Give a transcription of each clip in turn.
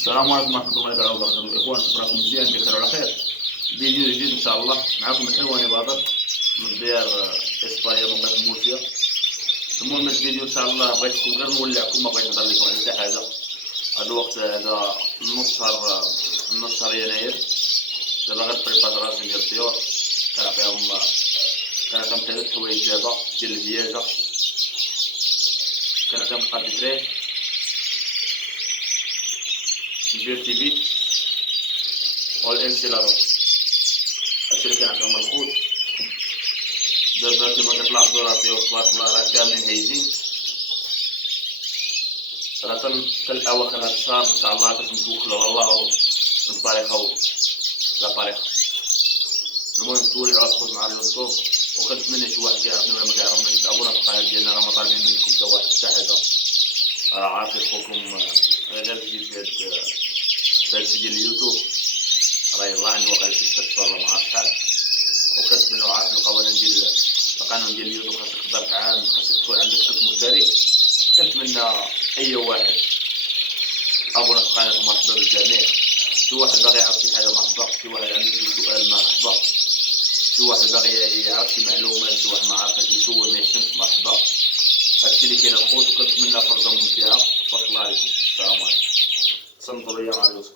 السلام عليكم ورحمة الله تعالى وبركاته. إخوان شكراكم مزيان بخير وعلى خير. فيديو جديد إن شاء الله. معكم الحلواني بادر من ديار إسبانيا موقع مورسيا. المهم الفيديو إن شاء الله بغيتكم غير نولعكم، ما بغيت نهضر لكم على حتى حاجة. هذا الوقت هذا نص شهر يناير. دابا غير بريباراسيون ديال الطيور، كنعطيهم 3 حوايج دابا ديال الدياجة، كنعطيهم الأديتري الفيرتيفيت والانسيلادور. هادشي اللي كنعطيهم الخوت. دابا كما كتلاحظوا راه الطيور تبارك الله راه كاملين هايزين، راه كالأواخر هاد الشهر إن شاء الله كنتوكلوا على الله ونطاريخو لاباريخ. المهم تولعوا الخوت مع اليوتيوب، وكنتمنى شي واحد كيعرفني ولا ما كيعرفنيش تابونا في القناة ديالنا، راه ما طالبين منكم حتى واحد حتى حاجة. راه عارف خوكم غير جديد في هادشي ديال اليوتيوب، راه يلاه عندي واقع شي 6 شهور ولا معرفت شحال، وكنتمنى عارف القوانين ديال اليوتيوب. خاصك تبدا في عام، خاصك تكون عندك 1000 مشترك. كنتمنى أي واحد أبونا في القناة مرحبا بالجميع. شي واحد باغي يعرف شي حاجة مرحبا، شي واحد عنده شي سؤال مرحبا، شي واحد باغي يعرف شي معلومات، شي واحد ما عارفش يسول ما يحسنش مرحبا. هادشي اللي كاين الخوت، وكنتمنى فرجة ممتعة. تبارك الله عليكم. السلام عليكم. صنتوا ليا مع اليوسف.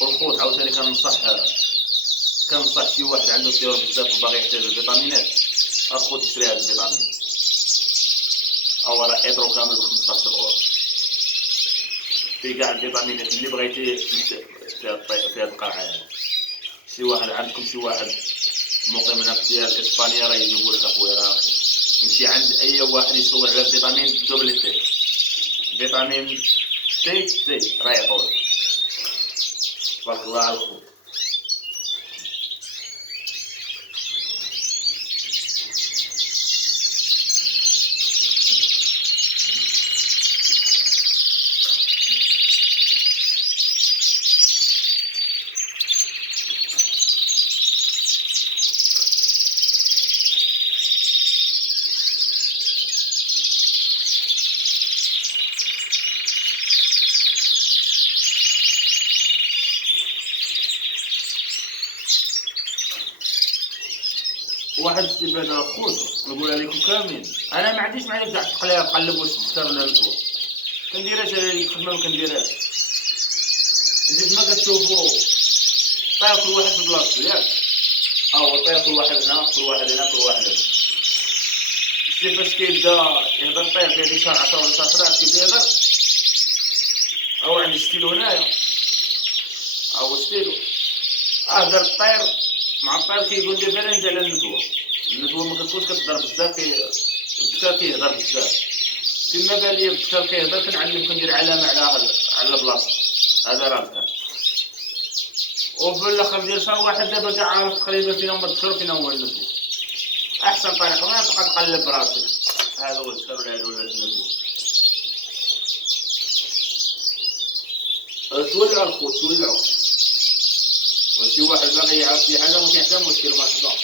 والخوت عاوتاني كنصح شي واحد عنده طيور بزاف وباغي يحتاج الفيتامينات، الخوت يشري هاد الفيتامين. راه ايترو كامل ب 15 اورو، في كاع الفيتامينات اللي بغيتي في هاد القرعه هادي. شي واحد عندكم شي واحد مقيم هنا في ديال اسبانيا راه يجيبوا لك اخويا، راه يمشي عند اي واحد يسول على فيتامين دوبل تي، فيتامين تي راه يعطولك. تبارك الله على الخوت. واحد استفادة الخوت نقولها لكم كاملين. انا ما عنديش معنى كاع تقلب واش بكثر ولا نتوى، كنديرهاش الخدمه ما كنديرهاش. انت كما كتشوفوا طيب كل واحد في بلاصتو ياك، طيب كل واحد هنا كل واحد هنا كل واحد هنا. شتي فاش كيبدا يهضر الطير في هذيك شهر 10 ولا شهر 11 كيبدا يهضر، عندي ستيلو هنايا، ستيلو هدر الطير مع الطير كيقول ديفيرنت على النتوة. النتوة ما كتكونش كتهضر بزاف، البكار كيهضر بزاف. فيما بالي البكار كيهضر كنعلم كندير علامة على بلاصتو. هذا راه البكار. وفي الاخر ديال شهر واحد دابا كاع عارف تقريبا فين هما البكار وفين هو النتوة. احسن طريقة ما تبقى تقلب براسك هذا هو البكار ولا هذا هو النتوة. تولعوا الخوت تولعوا، وشي واحد باغي يعرف شي حاجة ما كاين حتى مشكل مرحبا.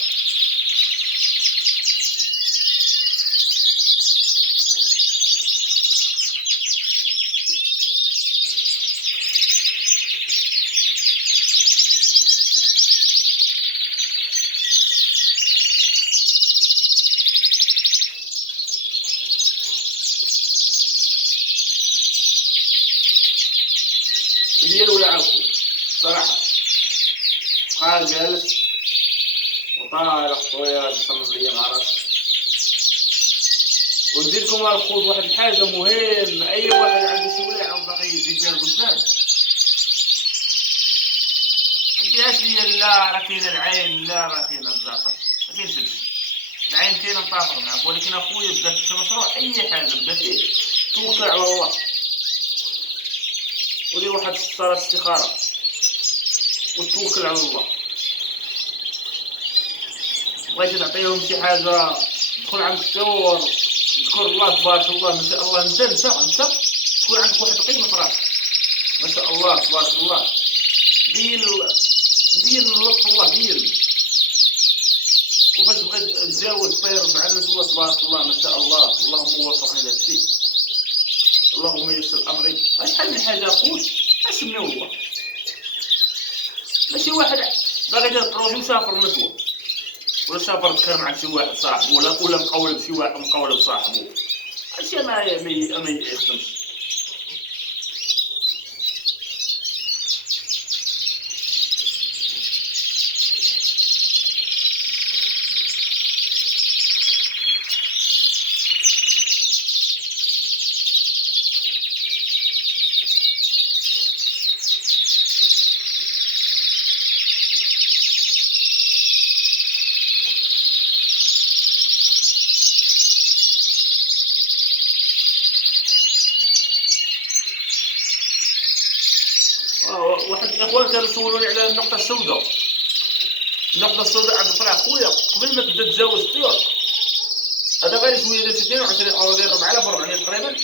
ديال ولا عرفو صراحة بقى جالس وطالع خويا تصنت ليا مع راسي. ونزيدكم الخوت واحد الحاجة مهمة، أي واحد عنده شي ولاعة وباغي يزيد بها لقدام مديرهاش ليا لا راه كاينة العين لا راه كاينة الزعتر، ما كاينش هادشي. العين كاينة نتفق معاك، ولكن أخويا بدا في مشروع أي حاجة بدا فيه توكل على الله، ولي واحد صلاة استخارة وتوكل على الله. بغيتي تعطيهم شي حاجة تدخل عند الثور تذكر الله تبارك الله ما شاء الله، انت تكون عندك واحد القيمة في راسك ما شاء الله تبارك الله. بين لطف الله بين. وفاش بغيت تجاوز طير مع الناس والله تبارك الله ما شاء الله، اللهم وفقني لهذا الشيء، اللهم يسر امري. شحال من حاجه اخويا اسمي والله، ماشي واحد باغي يدير بروجي وسافر نسوه، ولا سافر تخير مع شي واحد صاحبه، ولا مقول بشي واحد مقول بصاحبه، هادشي ما يخدمش. واحد الاخوان كانوا يسولوني على النقطه السوداء. النقطه السوداء عند الفرع خويا قبل ما تبدا تجاوز الطيور، هذا غير شويه ديال 22 او ديال 4400 تقريبا،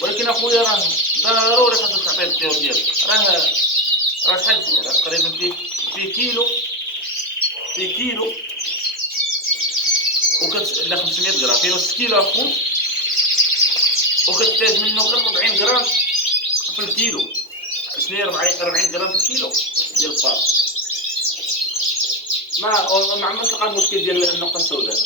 ولكن اخويا راه ضروري خاصك تعطيه الطيور ديالك. راه شحال فيه؟ راه تقريبا فيه كيلو، لا 500 غرام، فيه نص كيلو اخويا، وكتحتاج منه غير 40 غرام في الكيلو. شنو هي 40 غرام في الكيلو ديال الفار؟ ما عمرك تلقى المشكل ديال النقطه السوداء.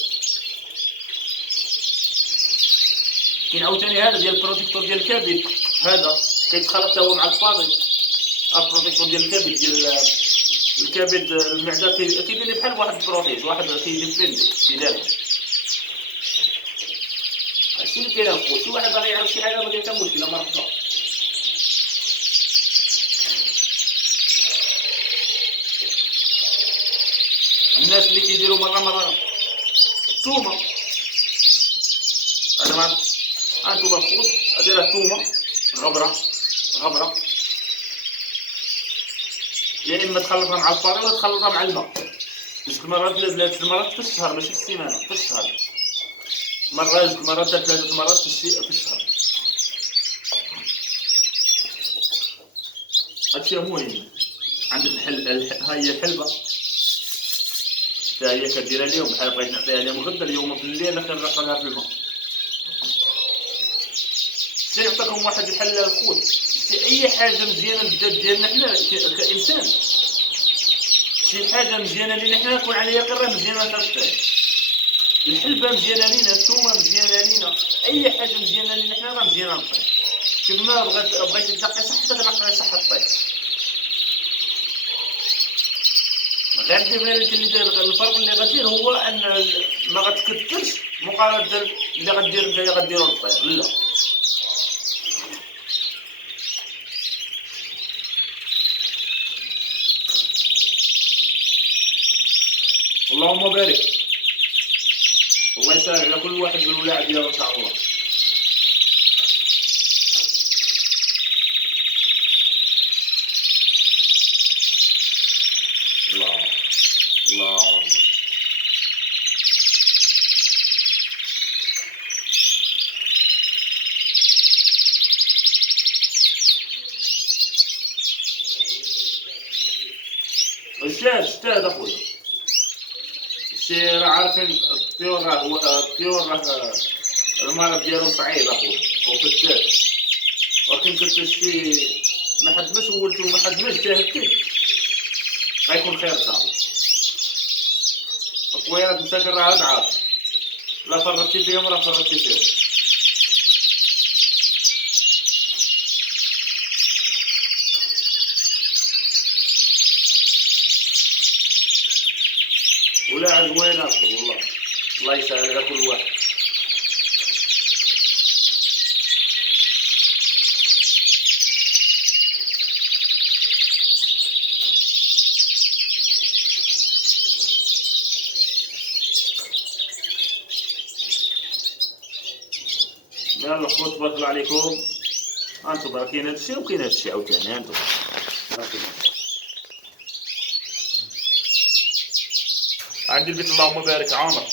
كاين عاوتاني هذا ديال البروتيكتور ديال الكبد، هذا كيتخلط حتى هو مع الفاضي. البروتيكتور ديال الكبد ديال الكبد المعده كيدير لي بحال واحد البروتيج، واحد كيديفندي كيدير. هادشي اللي كاين اخويا، شي واحد باغي يعرف شي حاجه ما كاين حتى مشكله، مرحبا. الناس اللي كيديروا مره الثومه، انا ما انتم الخوت ادير الثومه غبره، يا اما تخلطها مع الفار ولا تخلطها مع الماء. 2 مرات في الشهر، ماشي في السيمانه، في الشهر مره، 2 مرات 3 مرات في الشهر. هادشي مهم. عندك ها هي الحلبه حتى هي كديرها اليوم، بحال بغيت نعطيها لهم غدا اليوم في الليل نخرقها في الماء. سيعطيكم واحد الحل الخوت، اي حاجه مزيانه للذات ديالنا حنا كانسان، شي حاجه مزيانه لينا حنا نكون على يقين راه مزيانه للطفل. الحلبه مزيانه لينا، الثومه مزيانه لينا، اي حاجه مزيانه لينا حنا راه مزيانه للطفل. كما بغيت تنقي صحتك نقي صحه الطفل. غير دابا اللي داير الفرق اللي غدير هو ان ما غتكثرش مقارنه اللي غدير انت اللي غديرو للطير، لا. اللهم بارك، الله يسهل على كل واحد من الولاعب ديالو ان شاء الله. الله اجتهد اخويا. الشي راه عارفين الطيور راه المرض ديالو صعيب اخويا وفتاك، ولكن كنت شي ما حد ما سولتو ما حد ما اجتهدت غيكون خير صاحبي. الطويرات مساكن راه ضعاف، لا فرطتي فيهم راه فرطتي فيهم. ولا زوينه اخويا والله، الله يسهل على كل واحد. يلا الخوت تبارك الله عليكم، انتم باراكين هادشي وكاين هادشي عاوتاني انتم عندي البيت. اللهم بارك عامر،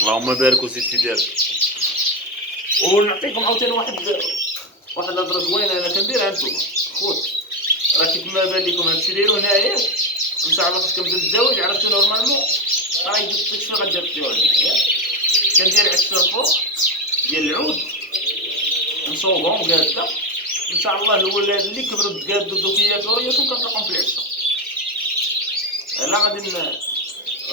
اللهم بارك وزيد في دارك. ونعطيكم عاوتاني واحد الهضره زوينه انا كنديرها انتم خوت. راه كيما بان لكم هادشي دايرو هنايا ان شاء الله فاش كنبدا نتزوج عرفتو نورمالمون راه يجي شنو غدير الطيور هنايا كندير عشرة فوق ديال العود نصوبهم هكا ان شاء الله الولاد اللي كبروا تقادوا دوك ياكلوا رياتهم كنطلقهم في العشاء. لا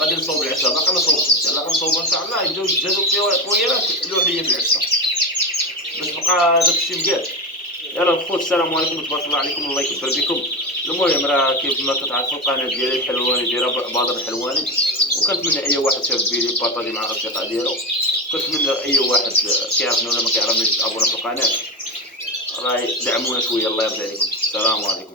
غادي نصوب العشاء باقي ما صوبتش لا غنصوب ان شاء الله يبداو يتزادوا الطويرات الوحديه في العشاء باش بقى داكشي مقاد. يلا الخوت السلام عليكم تبارك الله عليكم الله يكبر بكم. المهم راه كيف ما كتعرفوا القناه ديالي الحلواني دايره بدر الحلواني وكنتمنى اي واحد شاف الفيديو يبارطاجي مع الاصدقاء ديالو وكنتمنى اي واحد كيعرفني ولا ما كيعرفنيش ابونا في القناه راه دعمونا شويه الله يرضي عليكم. السلام عليكم.